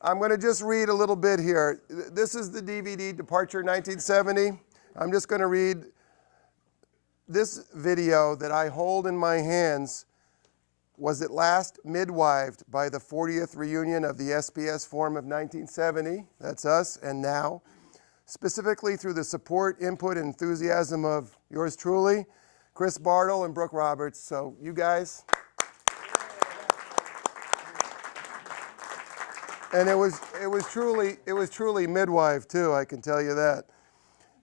I'm going to just read a little bit here. This is the DVD, Departure 1970. I'm just going to read this video that I hold in my hands. Was at last midwived by the 40th reunion of the SPS Forum of 1970, that's us, and now, specifically through the support, input, and enthusiasm of yours truly, Chris Bartle and Brooke Roberts. So you guys. And it was truly midwife too, I can tell you that.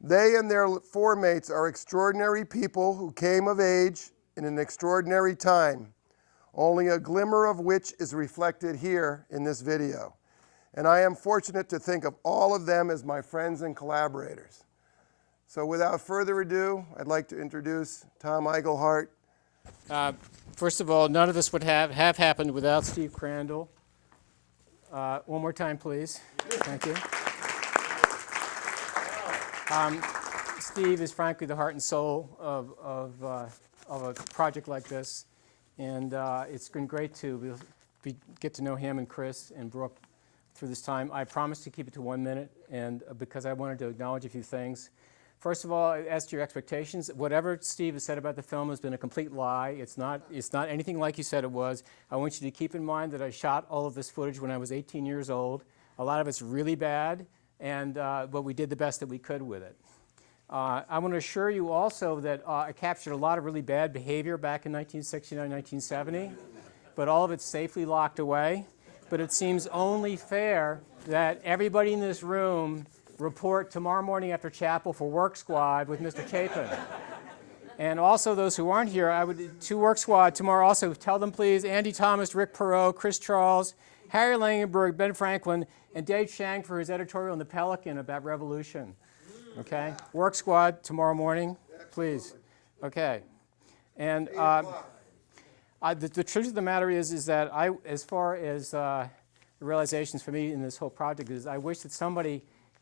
They and their four mates are extraordinary people who came of age in an extraordinary time, only a glimmer of which is reflected here in this video. And I am fortunate to think of all of them as my friends and collaborators. So without further ado, I'd like to introduce Tom Eichelhart. First of all, none of this would have happened without Steve Crandall. One more time, please. Thank you. Steve is frankly the heart and soul of a project like this. And it's been great to get to know him and Chris and Brooke through this time. I promised to keep it to 1 minute, and because I wanted to acknowledge a few things. First of all, as to your expectations, whatever Steve has said about the film has been a complete lie. It's not anything like you said it was. I want you to keep in mind that I shot all of this footage when I was 18 years old. A lot of it's really bad, but we did the best that we could with it. I want to assure you also that I captured a lot of really bad behavior back in 1969, 1970, but all of it's safely locked away. But it seems only fair that everybody in this room report tomorrow morning after chapel for Work Squad with Mr. Chapin. And also those who aren't here, to Work Squad tomorrow also, tell them please, Andy Thomas, Rick Perot, Chris Charles, Harry Langenberg, Ben Franklin, and Dave Shang for his editorial in The Pelican about revolution. Okay? Work Squad tomorrow morning, please. Okay. And the truth of the matter is that as far as the realizations for me in this whole project is I wish that somebody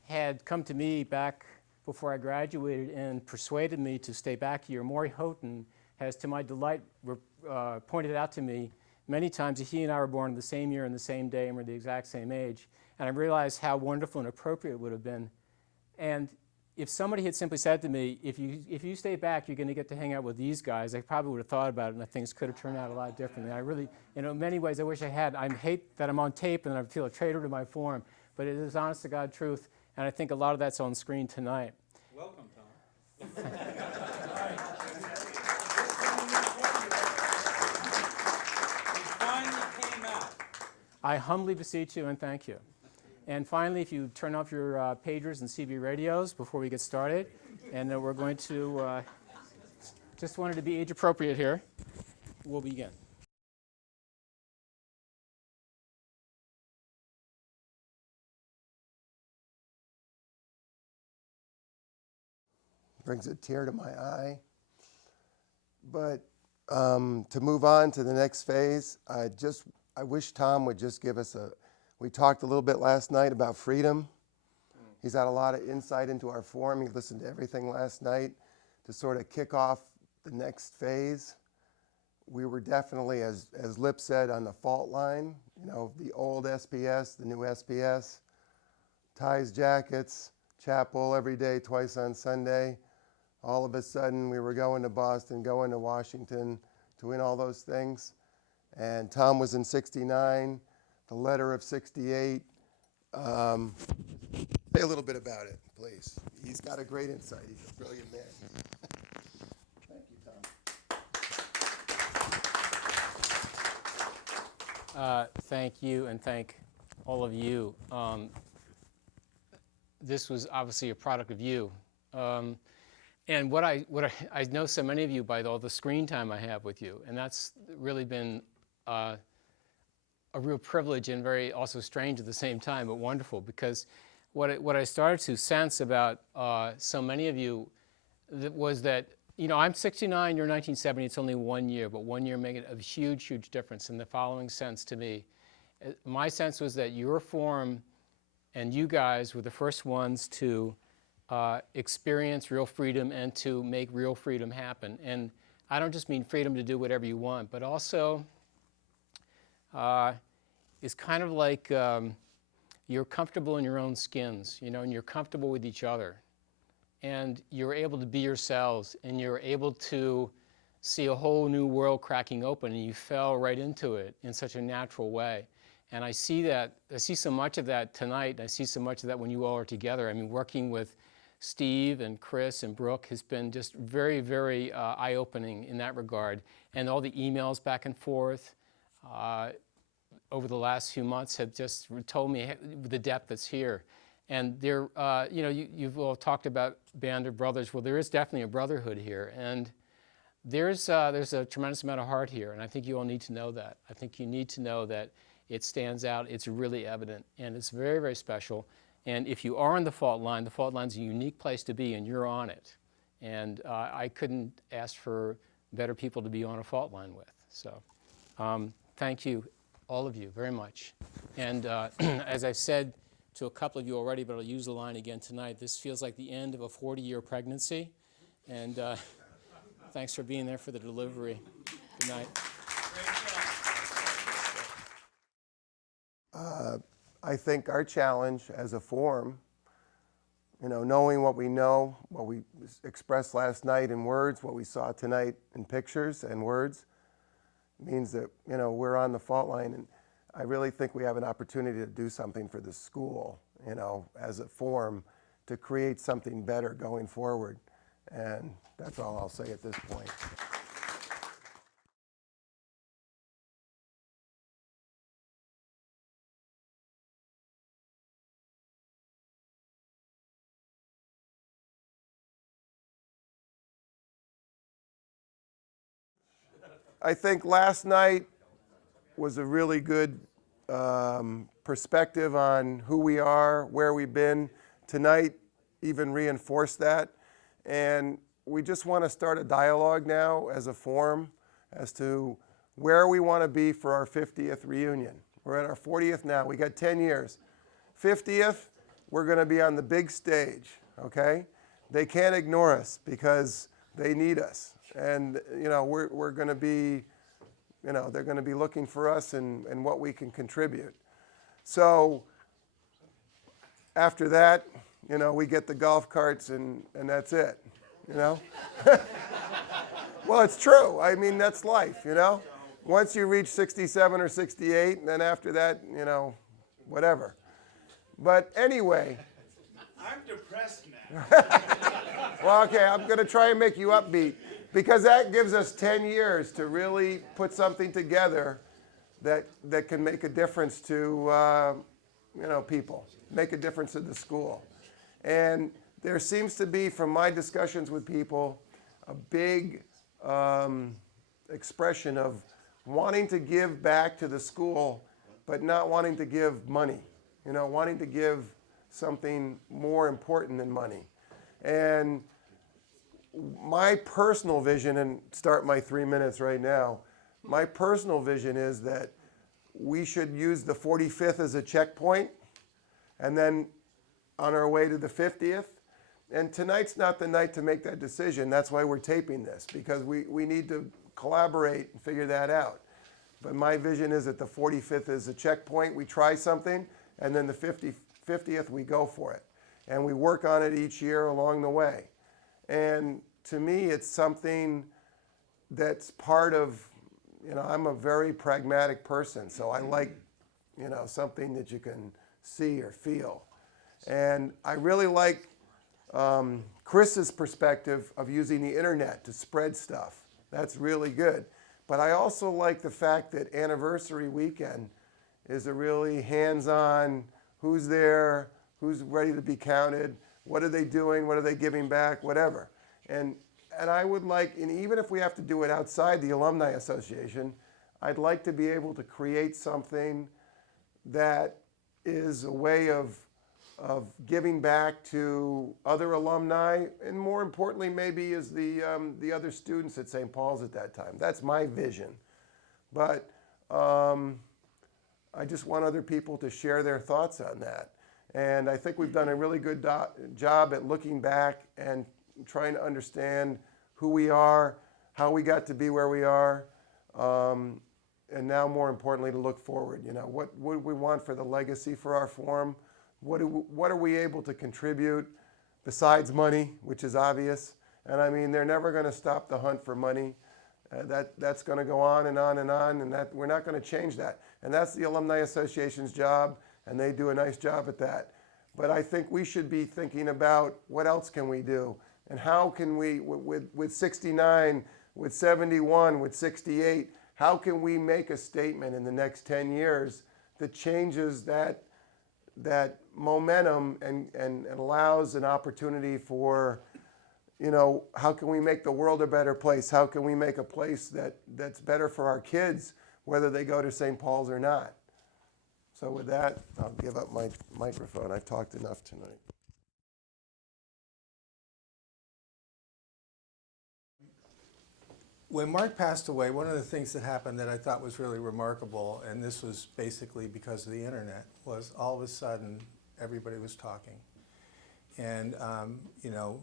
had come to me back before I graduated and persuaded me to stay back a year. Maury Houghton has, to my delight, pointed out to me many times that he and I were born the same year and the same day and were the exact same age. And I realized how wonderful and appropriate it would have been. And if somebody had simply said to me, if you stay back, you're going to get to hang out with these guys, I probably would have thought about it, and things could have turned out a lot differently. I really, in many ways, I wish I had. I hate that I'm on tape and I feel a traitor to my form, but it is honest to God truth, and I think a lot of that's on screen tonight. Welcome, Tom. You finally came out. I humbly beseech you and thank you. And finally, if you turn off your pagers and CB radios before we get started, and we're going to, just wanted to be age appropriate here, we'll begin. Brings a tear to my eye. But to move on to the next phase, I wish Tom would just give us we talked a little bit last night about freedom. He's had a lot of insight into our forum. He listened to everything last night to sort of kick off the next phase. We were definitely, as Lip said, on the fault line. You know, the old SPS, the new SPS, ties, jackets, chapel every day, twice on Sunday. All of a sudden, we were going to Boston, going to Washington, doing all those things. And Tom was in '69. The letter of '68. Say a little bit about it, please. He's got a great insight. He's a brilliant man. Thank you, Tom. Thank you, and thank all of you. This was obviously a product of you. And what I know so many of you by all the screen time I have with you, and that's really been a real privilege and very also strange at the same time, but wonderful, because what I started to sense about so many of you was that, you know, I'm 69, you're 1970, it's only 1 year, but 1 year made a huge, huge difference in the following sense to me. My sense was that your forum and you guys were the first ones to experience real freedom and to make real freedom happen. And I don't just mean freedom to do whatever you want, but also it's kind of like you're comfortable in your own skins, you know, and you're comfortable with each other. And you're able to be yourselves, and you're able to see a whole new world cracking open, and you fell right into it in such a natural way. And I see so much of that tonight, and I see so much of that when you all are together. I mean, working with Steve and Chris and Brooke has been just very, very eye-opening in that regard. And all the emails back and forth over the last few months have just told me the depth that's here. And there, you know, you've all talked about Band of Brothers. Well, there is definitely a brotherhood here, and there's a tremendous amount of heart here, and I think you all need to know that. I think you need to know that it stands out, it's really evident, and it's very, very special. And if you are on the fault line's a unique place to be, and you're on it. And I couldn't ask for better people to be on a fault line with. So thank you, all of you, very much. And as I've said to a couple of you already, but I'll use the line again tonight, this feels like the end of a 40-year pregnancy. And thanks for being there for the delivery. Good night. I think our challenge as a forum, you know, knowing what we know, what we expressed last night in words, what we saw tonight in pictures and words, means that, you know, we're on the fault line. And I really think we have an opportunity to do something for the school, you know, as a forum, to create something better going forward. And that's all I'll say at this point. I think last night was a really good perspective on who we are, where we've been. Tonight even reinforced that. And we just want to start a dialogue now as a forum as to where we want to be for our 50th reunion. We're at our 40th now. We got 10 years. 50th, we're going to be on the big stage, okay? They can't ignore us because they need us. And, you know, we're going to be, you know, they're going to be looking for us and what we can contribute. So after that, you know, we get the golf carts and that's it, you know? Well, it's true. I mean, that's life, you know? Once you reach 67 or 68, then after that, you know, whatever. But anyway. I'm depressed now. Well, okay, I'm going to try and make you upbeat, because that gives us 10 years to really put something together that can make a difference to, you know, people, make a difference to the school. And there seems to be, from my discussions with people, a big expression of wanting to give back to the school, but not wanting to give money, you know, wanting to give something more important than money. And my personal vision, and start my 3 minutes right now, my personal vision is that we should use the 45th as a checkpoint, and then on our way to the 50th. And tonight's not the night to make that decision. That's why we're taping this, because we need to collaborate and figure that out. But my vision is that the 45th is a checkpoint. We try something, and then the 50th, we go for it. And we work on it each year along the way. And to me, it's something that's part of, you know, I'm a very pragmatic person, so I like, you know, something that you can see or feel. And I really like Chris's perspective of using the internet to spread stuff. That's really good. But I also like the fact that anniversary weekend is a really hands-on, who's there, who's ready to be counted, what are they doing, what are they giving back, whatever. And I would like, and even if we have to do it outside the Alumni Association, I'd like to be able to create something that is a way of giving back to other alumni, and more importantly, maybe is the other students at St. Paul's at that time. That's my vision. But I just want other people to share their thoughts on that. And I think we've done a really good job at looking back and trying to understand who we are, how we got to be where we are. and now more importantly to look forward. You know, what would we want for the legacy for our forum? What are we able to contribute besides money, which is obvious? And I mean, they're never going to stop the hunt for money. That's going to go on and on and on, and that we're not going to change that. And that's the Alumni Association's job, and they do a nice job at that. But I think we should be thinking about what else can we do, and how can we, with 69, with 71, with 68, how can we make a statement in the next 10 years that changes that momentum and allows an opportunity for, you know, how can we make the world a better place? How can we make a place that's better for our kids, whether they go to St. Paul's or not? So with that, I'll give up my microphone. I've talked enough tonight. When Mark passed away, one of the things that happened that I thought was really remarkable, and this was basically because of the internet, was all of a sudden everybody was talking. And, you know,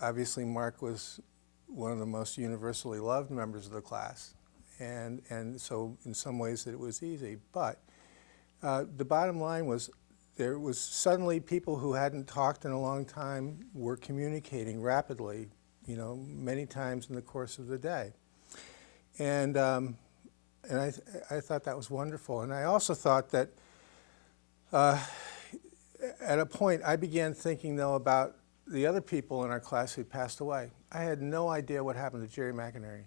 obviously Mark was one of the most universally loved members of the class. And so in some ways it was easy. But the bottom line was there was suddenly people who hadn't talked in a long time were communicating rapidly, you know, many times in the course of the day. And I thought that was wonderful. And I also thought that at a point I began thinking, though, about the other people in our class who passed away. I had no idea what happened to Jerry McInerney.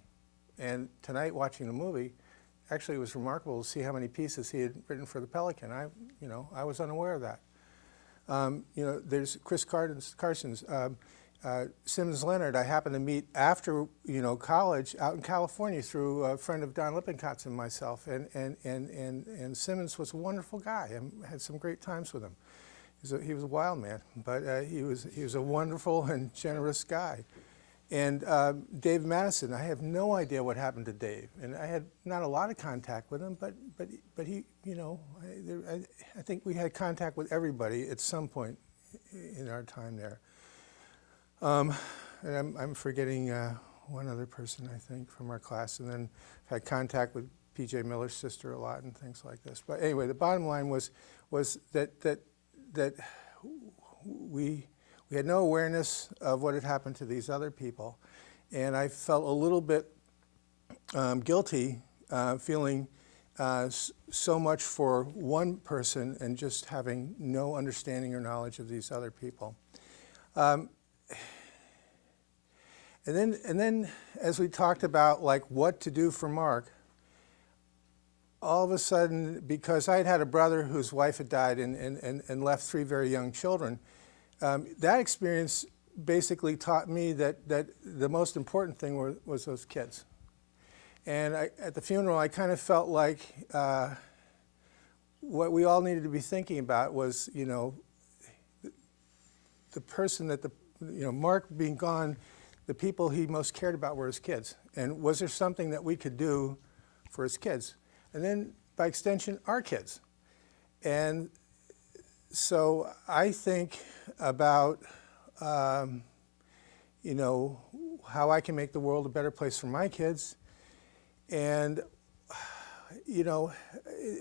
And tonight, watching the movie, actually it was remarkable to see how many pieces he had written for the Pelican. I was unaware of that. You know, there's Chris Carson's, Simmons Leonard, I happened to meet after, you know, college out in California through a friend of Don Lippincotts and myself. And Simmons was a wonderful guy. I had some great times with him. He was a wild man, but he was a wonderful and generous guy. And Dave Madison, I have no idea what happened to Dave, and I had not a lot of contact with him, but he, you know, I think we had contact with everybody at some point in our time there. And I'm forgetting one other person, I think, from our class, and then had contact with P.J. Miller's sister a lot and things like this. But anyway, the bottom line was that we had no awareness of what had happened to these other people, and I felt a little bit guilty, feeling so much for one person and just having no understanding or knowledge of these other people. And then, as we talked about, like, what to do for Mark, all of a sudden, because I had a brother whose wife had died and left 3 very young children, that experience basically taught me that the most important thing was those kids. And at the funeral, I kind of felt like what we all needed to be thinking about was, you know, the person that Mark being gone, the people he most cared about were his kids. And was there something that we could do for his kids? And then, by extension, our kids. And so I think about, you know, how I can make the world a better place for my kids. And, you know,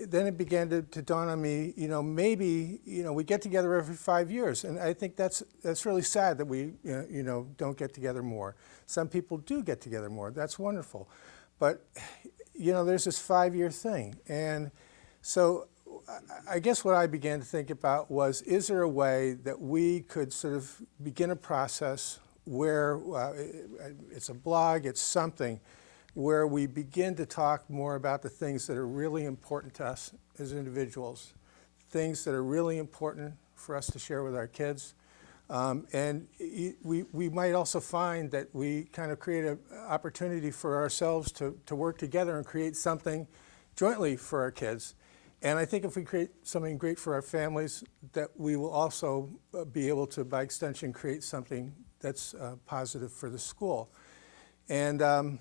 then it began to dawn on me, you know, maybe, you know, we get together every 5 years. And I think that's really sad that we, you know, don't get together more. Some people do get together more. That's wonderful. But, you know, there's this 5-year thing. And so I guess what I began to think about was, is there a way that we could sort of begin a process where it's a blog, it's something, where we begin to talk more about the things that are really important to us as individuals, things that are really important for us to share with our kids. And we might also find that we kind of create an opportunity for ourselves to work together and create something jointly for our kids. And I think if we create something great for our families, that we will also be able to, by extension, create something that's positive for the school. And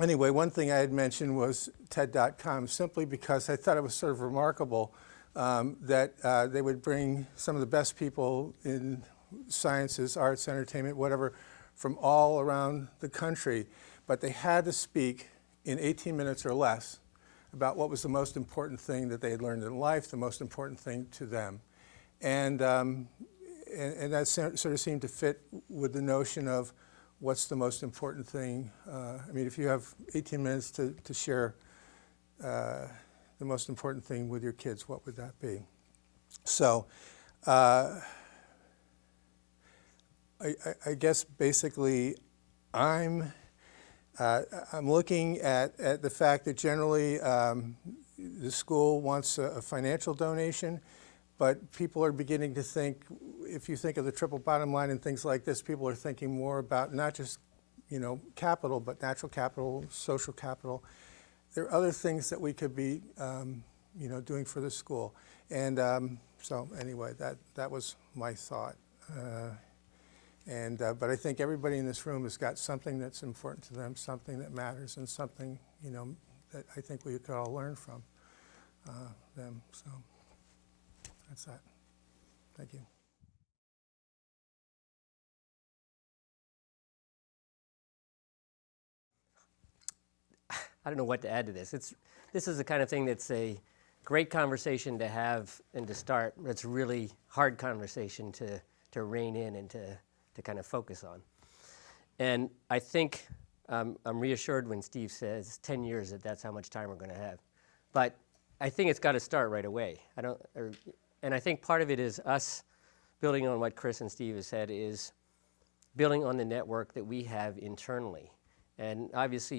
anyway, one thing I had mentioned was TED.com, simply because I thought it was sort of remarkable that they would bring some of the best people in sciences, arts, entertainment, whatever, from all around the country, but they had to speak in 18 minutes or less about what was the most important thing that they had learned in life, the most important thing to them. And that sort of seemed to fit with the notion of what's the most important thing. I mean, if you have 18 minutes to share the most important thing with your kids, what would that be? So I guess basically I'm looking at the fact that generally the school wants a financial donation, but people are beginning to think, if you think of the triple bottom line and things like this, people are thinking more about not just, capital, but natural capital, social capital. There are other things that we could be, doing for the school. And so anyway, that was my thought. But I think everybody in this room has got something that's important to them, something that matters, and something, that I think we could all learn from them. So that's that. Thank you. I don't know what to add to this. This is the kind of thing that's a great conversation to have and to start. It's a really hard conversation to rein in and to kind of focus on. And I think I'm reassured when Steve says 10 years that's how much time we're going to have. But I think it's got to start right away. And I think part of it is us building on what Chris and Steve have said, is building on the network that we have internally. And obviously